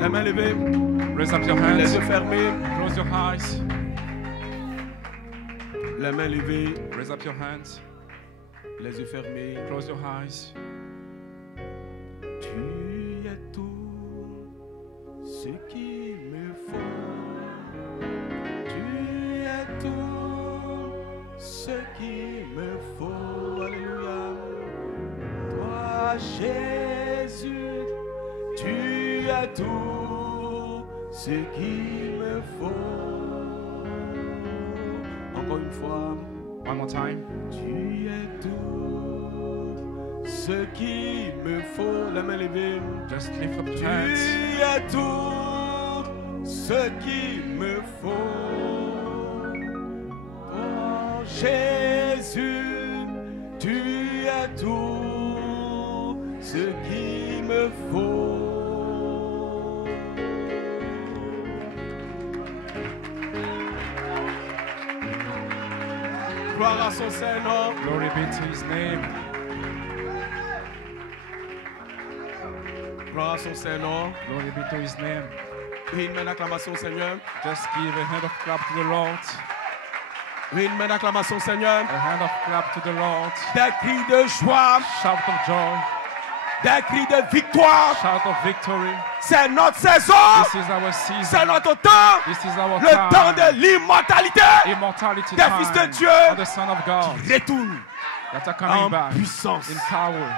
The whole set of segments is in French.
La main levée. Raise up your hands. Les yeux fermés. Close your eyes. La main levée. Raise up your hands. Les yeux fermés. Close your eyes. Tu es tout ce qu'il me faut. Tu es tout ce qu'il me faut. Alléluia. Toi, Jésus, tu es tout ce qu'il me faut. Encore une fois. One more time. Tu es tout ce qu'il me faut. La main levée. Just lift up your Tu hands. es tout ce qu'il me faut. Oh Jésus, tu es tout ce qu'il me faut. Gloire à son Saint-Nom. Glory be to his name. Gloire à son Saint-Nom. Glory be to his name. Oui, une main d'acclamation au Seigneur. Just give a hand of clap to the Lord. Oui, une main d'acclamation au Seigneur. A hand of clap to the Lord. Des cris de joie, Shout of joy. des cris de victoire. Shout of victory. C'est notre saison. This is our season. C'est notre temps. This is our Le temps time. de l'immortalité. Immortality Des time. fils de Dieu. Of the Son of God. Retourne That are coming en back puissance. in power.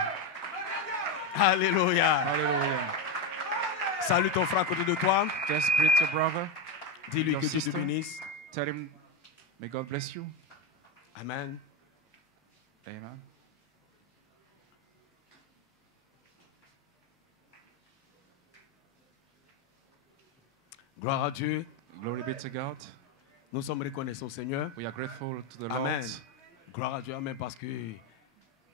Alléluia. Hallelujah. Salue ton frère à côté de toi. Just greet your brother. Dis-lui Your que Dieu te sister. bénisse. Tell him, may God bless you. Amen. Amen. Gloire à Dieu. Glory be to God. Nous sommes reconnaissants au Seigneur. We are grateful to the Amen. Lord Gloire à Dieu. Amen. Parce que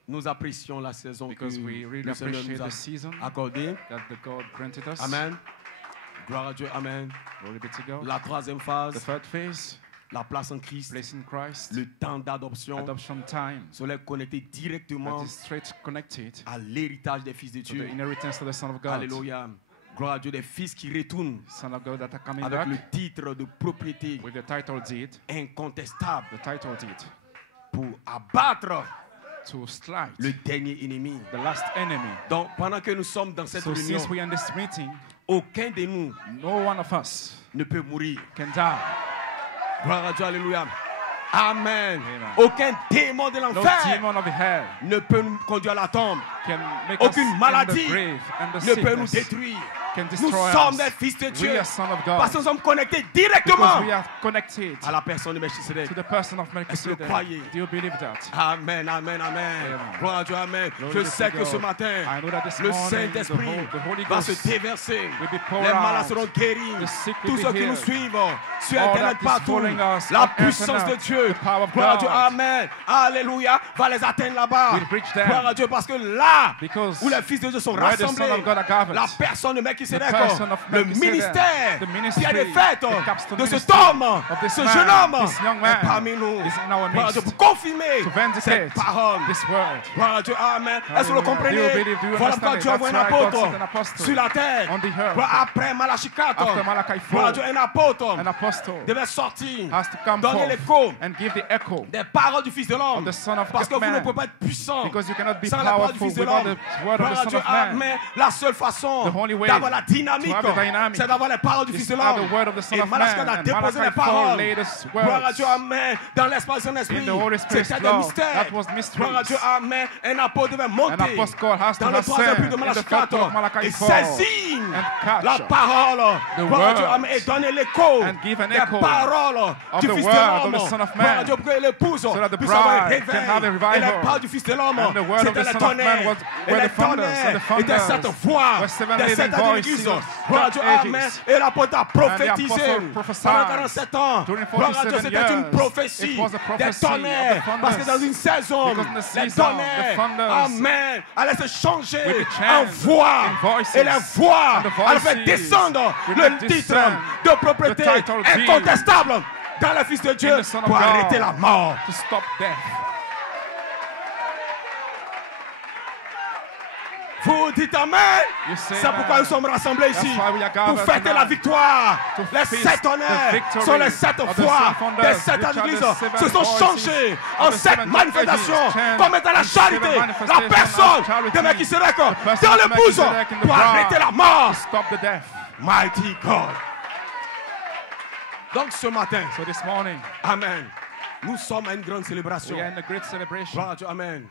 nous apprécions la saison que because we really le Seigneur appreciate nous the season a accordée. that the God granted us. Amen. Gloire à Dieu. Amen. Glory be to God. La troisième The phase, third phase, la place en Christ. place in Christ, Le temps d'adoption. adoption time, Cela est connecté directement that is straight connected à l'héritage des fils de to the Dieu. inheritance of the Son of God. Alléluia. Gloire à Dieu, des fils qui retournent Son of God that are coming avec back le titre de propriété with the title deed, incontestable the title deed, pour abattre to slide le dernier ennemi. the last enemy. Donc, pendant que nous sommes dans cette So réunion, since we are in this meeting, aucun de nous no one of us ne peut mourir. can die. Gloire à Dieu, alléluia. Amen. Amen. Aucun démon de No l'enfer demon of hell ne peut nous conduire à la tombe. can make Aucune us in maladie the grave and the ne peut nous sickness détruire. can Nous destroy sommes us. des fils de Dieu We are son of God parce que nous sommes connectés because directement we are connected à la personne de Melchisedec. to the person of Est-ce que vous Melchizedek. croyez? Do you believe that? Amen, amen, amen. Amen. Gloire à Dieu, amen. Glory Je be to sais que God. ce matin, I know that this le morning Saint-Esprit the Holy va Ghost se déverser. will be poured Les malades out. seront guéris. The sick Tous will be ceux qui nous healed. suivent sur All Internet that is partout, following us la on puissance de internet, Dieu, the power of gloire à Dieu, God. amen, alléluia, va les atteindre là-bas. Will reach them. Gloire à Dieu, parce que là Because où les fils de Dieu sont where the rassemblés, Son of God are gathered, la personne de Melchisedec, the person of le Melchizedek, ministère the ministry, qui a des fêtes the capstone de cet ministry homme, of this ce man, jeune homme this young est man parmi nous. is in our Gloire à Dieu, midst pour confirmer to vindicate cette parole. this word. Gloire à Dieu, amen. Est-ce que vous le Hallelujah. comprenez? Do you believe? Do you Voilà pourquoi understand Dieu it? envoie un That's why God apôtre sent an apostle sur la terre. on the earth. Voilà, après Malachi 4, After Malachi 4, gloire à Dieu, un apôtre an apostle devait sortir, has to come donner forth l'écho and give the echo des paroles du Fils de l'homme. of the Son of Parce que vous ne Man. pouvez pas être puissant Because you cannot be sans la parole du powerful Fils de without l'homme. the word of Gloire the à Son Dieu, of Man. amen. La seule façon The only way d'avoir la dynamique, to have the dynamic c'est d'avoir les paroles du is Fils de to have l'homme. the word of the Son Et of Malachi Man. a And déposé les Malachi 4 paroles. laid his Gloire à words Dieu, amen. Dans l'espace de l'esprit, in the Holy Spirit's c'était des law. mystères. That was mysteries. Gloire à Dieu, amen. Un apôtre devait An monter apostle God has to dans le troisième ascend but de in the Malachi third 4 book of Malachi et 4 saisir and catch la parole. the Gloire à Dieu, words amen. Et donner l'écho and give an des echo paroles of du the Fils de word of l'homme. the Son of Gloire à Man, Dieu, pour que l'épouse so that the puisse avoir un bride can have a réveil. Et les revival. paroles du Fils de l'homme, And the word of c'était the les Son of Man tonnerres. was Et were les the thunders and the tonnerres étaient cette thunders voix were seven des sept living années voices d'église. of Gloire à Dieu, ages. amen. Et l'apôtre a prophétisé apostle prophesied pendant 47 ans. during Gloire à Dieu, 47 c'était une years. prophétie It was a des prophecy of tonnerres. the thunders. Parce que dans une saison, Because in the les season, tonnerres, the thunders amen, allaient se changer will be en changed voix. in voices. Et les voix And the allaient faire voices descendre will le not titre descend de propriété the title deed incontestable dans le Fils de Dieu in the Son of pour God. arrêter la mort. To stop death. Vous dites Amen. You say C'est pourquoi amen. nous sommes rassemblés That's ici. why we are Pour gathered fêter la tonight. victoire. To Les feast 7 the honneurs victory sont les 7 of the fois seven wonders, des 7 which are the églises seven se sont voices changées en of the 7 seven manifestations. ages, Comme étant la and seven charité, la manifestations personne of charity, de Melchisedec the person dans of le bousson Melchizedek in the pour brow. arrêter la mort. To stop the death. Mighty God. Donc ce matin, So this morning, Amen, nous sommes à une grande célébration. we are in a great celebration. Gloire à Dieu, Amen.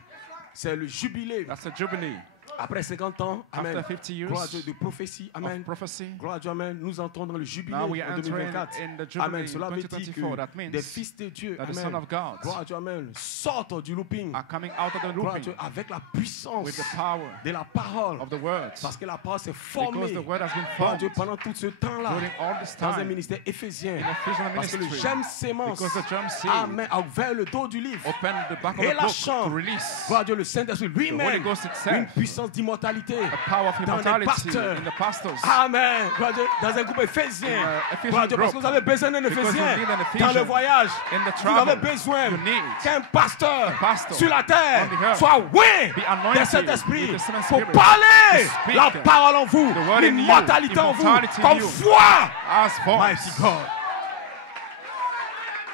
C'est le jubilé. That's a jubilee. Après 50 ans, Amen. After 50 years Gloire à Dieu, de prophétie, Amen. of prophecy. Gloire à Dieu, Amen. Nous entrons dans le jubilé Now we en enter 2024. in the jubilee Amen. Cela veut dire 2024. That que means des fils de Dieu, that the Amen. Son of God Gloire à Dieu, Amen. Sortent du looping. are coming out of the Gloire à Dieu, looping avec la puissance with the power de la parole. of the words. Parce que la parole s'est formée. Because the word has been Gloire à Dieu, formed pendant tout ce temps-là, during all this dans un time ministère éphésien. in Ephesian Parce que le ministry. germe sémence, Because the germ seed Amen, a ouvert le dos du livre. open the back of Et the la book chambre, to release gloire à Dieu, le Saint-Esprit the Holy lui-même, Ghost itself, une puissance d'immortalité. a power of dans les immortality pasteurs. in the pastors. Amen. Gloire à Dieu, dans un groupe éphésien. Ephesian Gloire à Dieu, parce que group. vous avez besoin d'un Because you éphésien need an dans Ephesian le voyage. in the Vous avez travel. besoin You need qu'un pasteur pastor sur la terre on the earth soit oint be anointed de cet esprit with the same pour spirit parler to speak la parole en vous, the word in you, l'immortalité en vous, immortality in comme you. foi. As Mighty voice. God.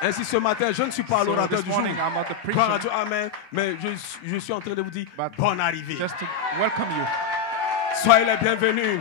Ainsi ce matin, je ne suis pas So l'orateur this du jour. morning I'm not the Gloire à preacher, Dieu, Amen. Mais je suis en train de vous dire, But bonne arrivée. just to welcome you. Soyez les bienvenus.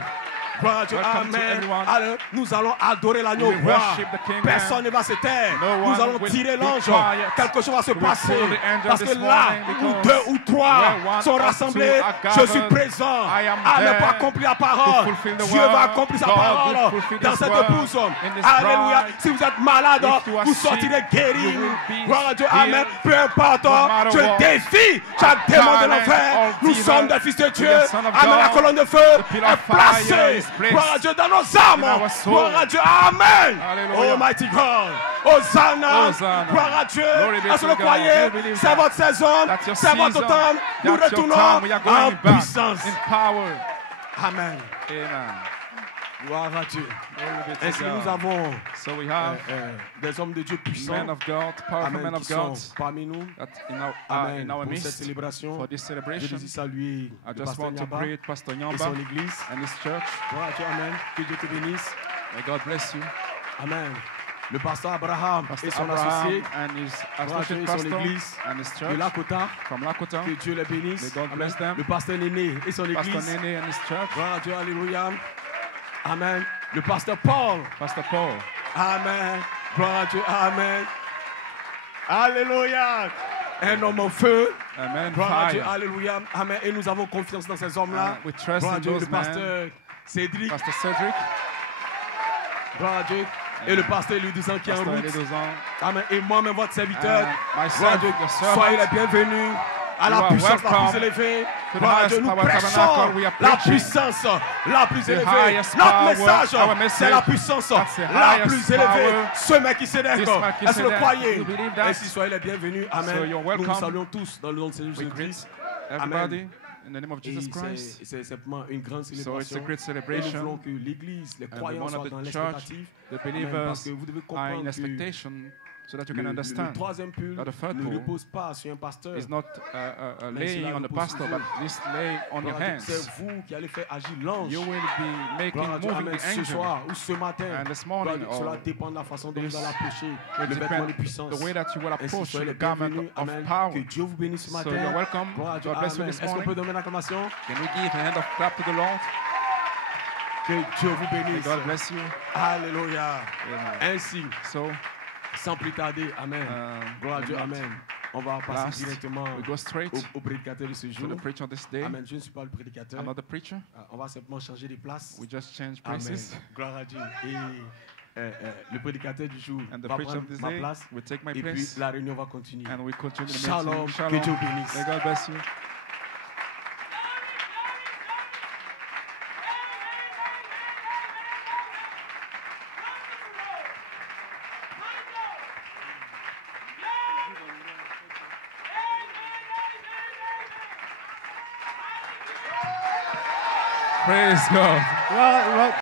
Gloire à Dieu, Welcome to Amen. everyone. Alors, nous allons adorer l'agneau We will roi. worship the King, Personne ne va se taire. No Nous one allons will tirer be l'ange. quiet. Quelque chose va se We will passer. follow the angel Parce que this là morning, où because deux ou trois where one sont or rassemblés, two are je suis gathered, présent. I am Amen. there Pour accomplir la parole. to fulfill the Dieu word. va accomplir sa God will parole fulfill dans His cette word épouse. in this Alléluia. bride. Si vous êtes malade, If you are vous sick, sortirez guéri. you will be Gloire à Dieu. healed. Amen. Peu importe. No matter Je what. défie chaque démon de challenge l'enfer. all Nous demons sommes des fils de Dieu. the Son of Amen. La God. colonne de feu The pillar est of fire placée. is placed Gloire à Dieu dans nos âmes. in our soul. Gloire à Dieu. Amen. Hallelujah. Oh mighty God. Hosanna. Hosanna. Gloire à Dieu. Glory be Est-ce que to vous le God. croyez? Do you believe C'est that? votre saison. That's your C'est votre season. temps. Nous That's your retournons time. We are going en back puissance. in power. Amen. Amen. Gloire à Dieu. Glory be to Est-ce que nous God. avons So we have des hommes de Dieu puissants, men of God, powerful Amen, men of qui God sont parmi nous? that in Amen. our Pour cette midst célébration, for this je celebration. désire saluer I le just pasteur want to Nyaba greet Pastor et Nyamba son église. and his church. Gloire à Dieu, Amen. Que Dieu te bénisse. May God bless you. Amen. Le pasteur Abraham Pastor et son Abraham associé and his Gloire à Dieu associate et son pastor église and his de church Lakota. from Lakota. Que Dieu les bénisse. May God Amen. bless them. Le pasteur Néné et son Pastor église. Nene and his church. Gloire à Dieu, Alléluia. Amen. Le pasteur Paul. Pastor Paul. Amen. Gloire à Dieu. Amen. Alléluia. Un homme en feu. Amen. Gloire à Dieu. Fire. Alléluia. Amen. Et nous avons confiance dans ces hommes-là. We trust Gloire à in Dieu. Le those men. pasteur Cédric. Pastor Cedric. Gloire à Dieu. Et le pasteur Louis Dusan qui est en Pastor route. Elie Dozan. Amen. Et moi-même, votre serviteur. Myself, Gloire à Dieu. your servant. Soyez les bienvenus à You la are puissance la welcome plus élevée. to the Gloire à highest Dieu. Nous power prêchons tabernacle. We are la preaching puissance la plus the élevée. highest Notre power. message, Our message, c'est la puissance that's the la highest plus élevée. power. Ce mec qui s'élève. This Est-ce que vous Melchizedek, croyez? you believe that? Ainsi, soyez les bienvenus. Amen. So you're Nous welcome. vous saluons tous dans le nom de Seigneur We Jésus-Christ. greet everybody in the name of Jesus Et Christ. c'est simplement une grande So it's a célébration. great Et nous voulons celebration. que l'Église, les And we croyants want soient that dans the church, l'expectative. the Amen. believers Parce que vous devez are in comprendre que expectation so that you can le understand troisième pull that the third ne pull repose pas sur un pasteur. is not Mais laying cela on the repose pastor, sur but vous. this lay on your Gloire à Dieu, hands. c'est vous qui allez faire agir l'ange. You will be making, Gloire à Dieu, moving amen. the Ce angel. soir ou ce matin. And this Gloire à morning, Dieu, or cela dépend de la façon dont this vous allez approcher will le vêtement de depend puissance. the way that you will Ainsi, approach soyez the les garment bienvenus. of Amen. power. Que Dieu vous bénisse ce So matin. you're welcome. Gloire à Dieu. God bless you Amen. this Est-ce qu'on morning. peut donner l'acclamation? Can we give a hand of clap to the Lord? Que Dieu vous May bénisse. God bless you. Alléluia. Amen. Ainsi, So, sans plus tarder, Amen. Gloire à Dieu, Amen. On va passer last, directement we go straight au prédicateur de ce to jour. the preacher this day. Amen. Je ne suis pas le prédicateur. I'm not the preacher. On va simplement changer de place. We just change Amen. places. Gloire à Dieu. Et le prédicateur du jour And the va preacher prendre of this ma day place. will take my Et puis place. la réunion va continuer. And we continue the Shalom. meeting. Que Dieu vous bénisse. May God bless you. Praise God. Well,